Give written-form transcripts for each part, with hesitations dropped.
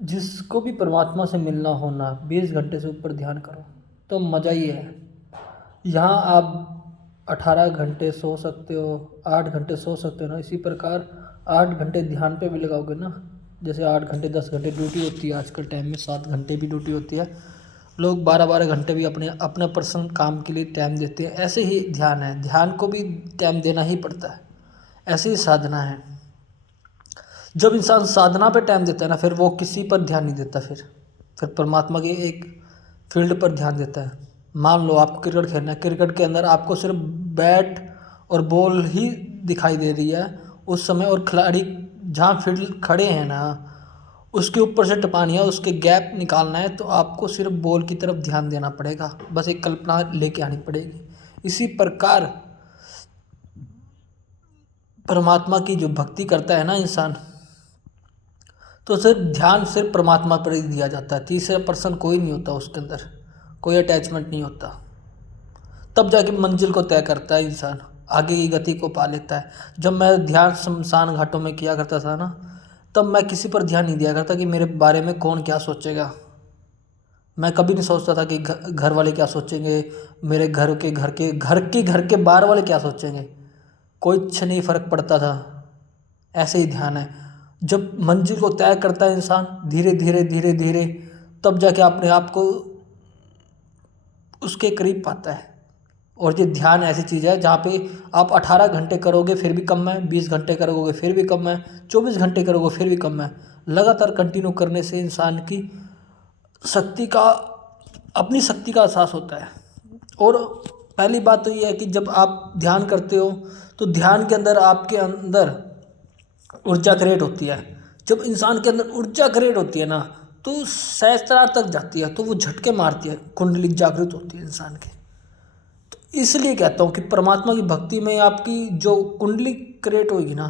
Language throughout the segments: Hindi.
जिसको भी परमात्मा से मिलना हो ना, 20 घंटे से ऊपर ध्यान करो तो मज़ा ही है। यहाँ आप 18 घंटे सो सकते हो, 8 घंटे सो सकते हो ना, इसी प्रकार 8 घंटे ध्यान पे भी लगाओगे ना। जैसे 8 घंटे 10 घंटे ड्यूटी होती है आजकल टाइम में, 7 घंटे भी ड्यूटी होती है। लोग 12 12 घंटे भी अपने अपने पर्सनल काम के लिए टाइम देते हैं। ऐसे ही ध्यान है, ध्यान को भी टाइम देना ही पड़ता है। ऐसे ही साधना है। जब इंसान साधना पे टाइम देता है ना, फिर वो किसी पर ध्यान नहीं देता। फिर परमात्मा के एक फील्ड पर ध्यान देता है। मान लो आपको क्रिकेट खेलना है, क्रिकेट के अंदर आपको सिर्फ बैट और बॉल ही दिखाई दे रही है उस समय, और खिलाड़ी जहाँ फील्ड खड़े हैं ना उसके ऊपर से टपानी है, उसके गैप निकालना है, तो आपको सिर्फ बॉल की तरफ ध्यान देना पड़ेगा। बस एक कल्पना लेके आनी पड़ेगी। इसी प्रकार परमात्मा की जो भक्ति करता है ना इंसान, तो सिर्फ ध्यान सिर्फ परमात्मा पर ही दिया जाता है। तीसरा पर्सन कोई नहीं होता उसके अंदर, कोई अटैचमेंट नहीं होता। तब जाके मंजिल को तय करता है इंसान, आगे की गति को पा लेता है। जब मैं ध्यान शमशान घाटों में किया करता था ना, तब मैं किसी पर ध्यान नहीं दिया करता कि मेरे बारे में कौन क्या सोचेगा। मैं कभी नहीं सोचता था कि घर वाले क्या सोचेंगे, मेरे घर के बाहर वाले क्या सोचेंगे। कोई कुछ नहीं फर्क पड़ता था। ऐसे ही ध्यान है। जब मंजिल को तय करता है इंसान धीरे धीरे धीरे धीरे, तब जाके अपने आप को उसके करीब पाता है। और ये ध्यान ऐसी चीज़ है जहाँ पे आप 18 घंटे करोगे फिर भी कम है, 20 घंटे करोगे फिर भी कम है, 24 घंटे करोगे फिर भी कम है। लगातार कंटिन्यू करने से इंसान की शक्ति का अपनी शक्ति का एहसास होता है। और पहली बात तो ये है कि जब आप ध्यान करते हो तो ध्यान के अंदर आपके अंदर ऊर्जा क्रिएट होती है। जब इंसान के अंदर ऊर्जा क्रिएट होती है ना, तो सहस्त्रार तक जाती है, तो वो झटके मारती है, कुंडली जागृत होती है इंसान की। इसलिए कहता हूँ कि परमात्मा की भक्ति में आपकी जो कुंडली क्रिएट होगी ना,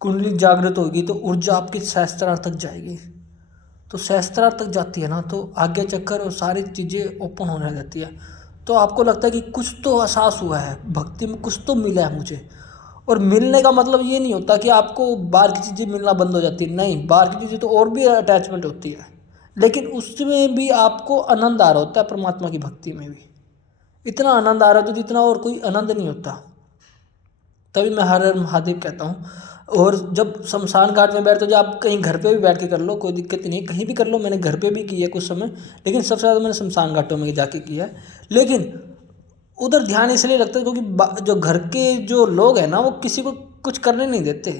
कुंडली जागृत होगी, तो ऊर्जा आपकी सहस्त्रार तक जाएगी। तो सहस्त्रार तक जाती है ना, तो आगे चक्कर और सारी चीज़ें ओपन होने लग जाती है। तो आपको लगता है कि कुछ तो एहसास हुआ है, भक्ति में कुछ तो मिला है मुझे। और मिलने का मतलब ये नहीं होता कि आपको बाहर की चीज़ें मिलना बंद हो जाती है, नहीं, बाहर की चीज़ें तो और भी अटैचमेंट होती है, लेकिन उसमें भी आपको आनंद आ रहा होता है। परमात्मा की भक्ति में भी इतना आनंद आ रहा है तो जितना और कोई आनंद नहीं होता। तभी मैं हर हर महादेव कहता हूँ। और जब शमशान घाट में बैठते हो, जब आप कहीं घर पे भी बैठ के कर लो, कोई दिक्कत नहीं है, कहीं भी कर लो। मैंने घर पे भी की है कुछ समय, लेकिन सबसे ज़्यादा मैंने शमशान घाटों में जाके किया है। लेकिन उधर ध्यान इसलिए लगता है क्योंकि जो घर के जो लोग हैं ना, वो किसी को कुछ करने नहीं देते।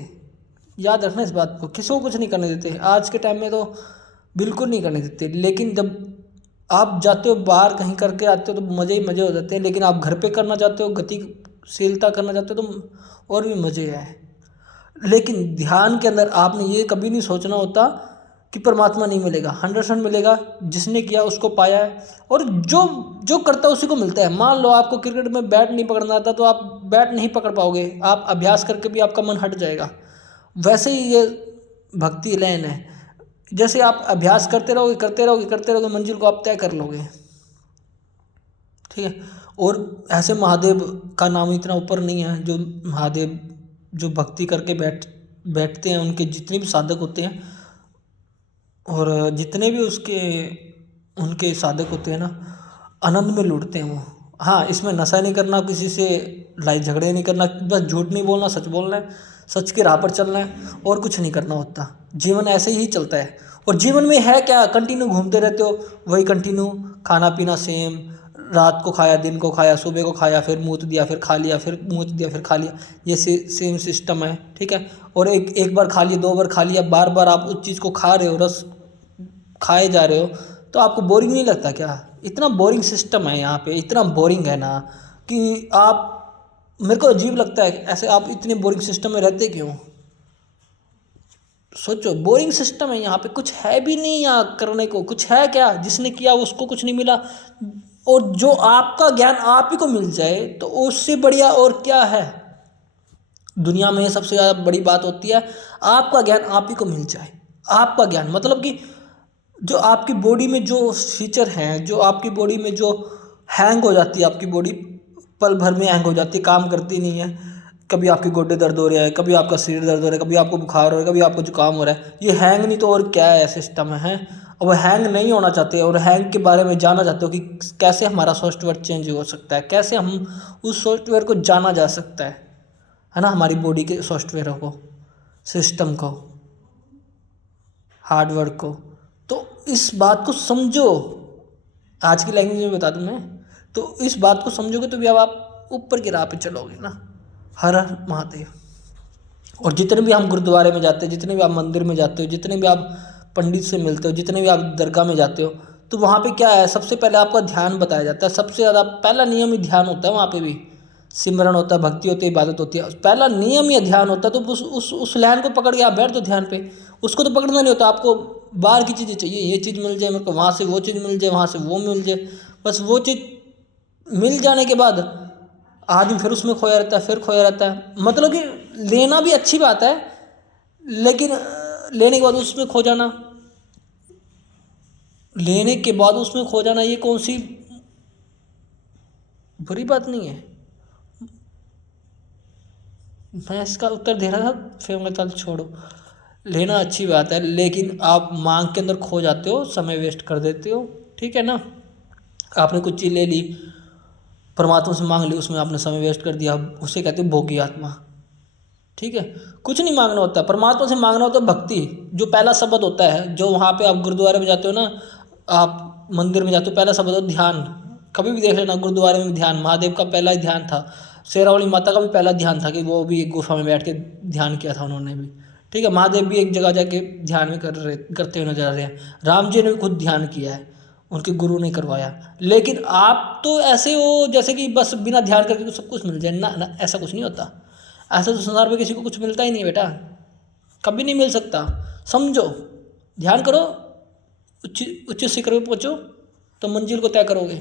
याद रखना इस बात को, किसी को कुछ नहीं करने देते। आज के टाइम में तो बिल्कुल नहीं करने देते। लेकिन जब आप जाते हो बाहर कहीं करके आते हो तो मज़े ही मज़े हो जाते हैं। लेकिन आप घर पे करना चाहते हो, गतिशीलता करना चाहते हो, तो और भी मज़े हैं। लेकिन ध्यान के अंदर आपने ये कभी नहीं सोचना होता कि परमात्मा नहीं मिलेगा। 100% मिलेगा। जिसने किया उसको पाया है। और जो जो करता है उसी को मिलता है। मान लो आपको क्रिकेट में बैट नहीं पकड़ना आता, तो आप बैट नहीं पकड़ पाओगे, आप अभ्यास करके भी आपका मन हट जाएगा। वैसे ही ये भक्ति लाइन है। जैसे आप अभ्यास करते रहोगे करते रहोगे करते रहोगे, मंजिल को आप तय कर लोगे। ठीक है। और ऐसे महादेव का नाम इतना ऊपर नहीं है। जो महादेव जो भक्ति करके बैठते हैं, उनके जितने भी साधक होते हैं और जितने भी उसके उनके साधक होते हैं ना, आनंद में लूटते हैं वो। हाँ, इसमें नशा नहीं करना, किसी से लड़ाई झगड़े नहीं करना, बस झूठ नहीं बोलना, सच बोलना है, सच के राह पर चलना है, और कुछ नहीं करना होता। जीवन ऐसे ही चलता है। और जीवन में है क्या, कंटिन्यू घूमते रहते हो, वही कंटिन्यू खाना पीना सेम, रात को खाया, दिन को खाया, सुबह को खाया, फिर मूत दिया, फिर खा लिया, फिर मूत दिया, फिर खा लिया। ये सेम सिस्टम है। ठीक है। और एक बार खा लिया, 2 बार खा लिया, बार बार आप उस चीज़ को खा रहे हो, रस खाए जा रहे हो, तो आपको बोरिंग नहीं लगता क्या? इतना बोरिंग सिस्टम है यहाँ पे, इतना बोरिंग है ना कि आप, मेरे को अजीब लगता है ऐसे आप इतने बोरिंग सिस्टम में रहते क्यों? सोचो, बोरिंग सिस्टम है यहाँ पे, कुछ है भी नहीं यहाँ करने को। कुछ है क्या? जिसने किया उसको कुछ नहीं मिला। और जो आपका ज्ञान आप ही को मिल जाए तो उससे बढ़िया और क्या है? दुनिया में सबसे ज़्यादा बड़ी बात होती है आपका ज्ञान आप ही को मिल जाए। आपका ज्ञान मतलब कि जो आपकी बॉडी में जो फीचर हैं, जो आपकी बॉडी में जो हैंग हो जाती है, आपकी बॉडी पल भर में हैंग हो जाती है, काम करती नहीं है, कभी आपके गोडे दर्द हो रहे हैं, कभी आपका सिर दर्द हो रहा है, कभी आपको बुखार हो रहा है, कभी आपको जुकाम हो रहा है। ये हैंग नहीं तो और क्या है सिस्टम है। अब हैंग नहीं होना चाहते और हैंग के बारे में जानना चाहते हो कि कैसे हमारा सॉफ्टवेयर चेंज हो सकता है, कैसे हम उस सॉफ्टवेयर को जाना जा सकता है ना, हमारी बॉडी के सॉफ्टवेयर को, सिस्टम को, हार्डवेयर को। तो इस बात को समझो, आज की लैंग्वेज में बता दूं मैं, तो इस बात को समझोगे तो भी अब आप ऊपर की राह पे चलोगे ना। हर हर महादेव। और जितने भी हम गुरुद्वारे में जाते हैं, जितने भी आप मंदिर में जाते हो, जितने भी आप पंडित से मिलते हो, जितने भी आप दरगाह में जाते हो, तो वहाँ पे क्या है, सबसे पहले आपका ध्यान बताया जाता है। सबसे ज़्यादा पहला नियम ही ध्यान होता है। वहाँ पे भी सिमरन होता है, भक्ति होती है, इबादत होती है, पहला नियम ही ध्यान होता है। तो उस लाइन को पकड़ के आप बैठ दो ध्यान पे। उसको तो पकड़ना नहीं होता आपको, बाहर की चीज़ें चाहिए, ये चीज़ मिल जाए मेरे को, वहाँ से वो चीज़ मिल जाए, वहाँ से वो मिल जाए। बस वो चीज़ मिल जाने के बाद आदमी फिर उसमें खोया रहता है, फिर खोया रहता है। मतलब कि लेना भी अच्छी बात है, लेकिन लेने के बाद उसमें खो जाना, लेने के बाद उसमें खो जाना, ये कौन सी बुरी बात नहीं है। मैं इसका उत्तर दे रहा था, फिर मैं चल छोड़ो। लेना अच्छी बात है, लेकिन आप मांग के अंदर खो जाते हो, समय वेस्ट कर देते हो। ठीक है ना, आपने कुछ चीज़ ले ली, परमात्मा से मांग ली, उसमें आपने समय वेस्ट कर दिया, उसे कहते हो भोगी आत्मा। ठीक है, कुछ नहीं मांगना होता, परमात्मा से मांगना होता है भक्ति। जो पहला शब्द होता है, जो वहाँ पे आप गुरुद्वारे में जाते हो ना, आप मंदिर में जाते हो, पहला शब्द होता है ध्यान। कभी भी देख लेना, गुरुद्वारे में भी ध्यान, महादेव का पहला ही ध्यान था। शेरावाली माता का भी पहला ध्यान था कि वो भी एक गुफा में बैठ के ध्यान किया था उन्होंने भी। ठीक है, महादेव भी एक जगह जाके ध्यान में करते हुए नजर आ रहे हैं। राम जी ने भी खुद ध्यान किया है, उनके गुरु ने करवाया। लेकिन आप तो ऐसे हो जैसे कि बस बिना ध्यान करके सब कुछ मिल जाए ना, ना ऐसा कुछ नहीं होता। ऐसा तो संसार में किसी को कुछ मिलता ही नहीं बेटा, कभी नहीं मिल सकता। समझो, ध्यान करो, उच्च उच्च शिखर पे पहुँचो तो मंजिल को तय करोगे।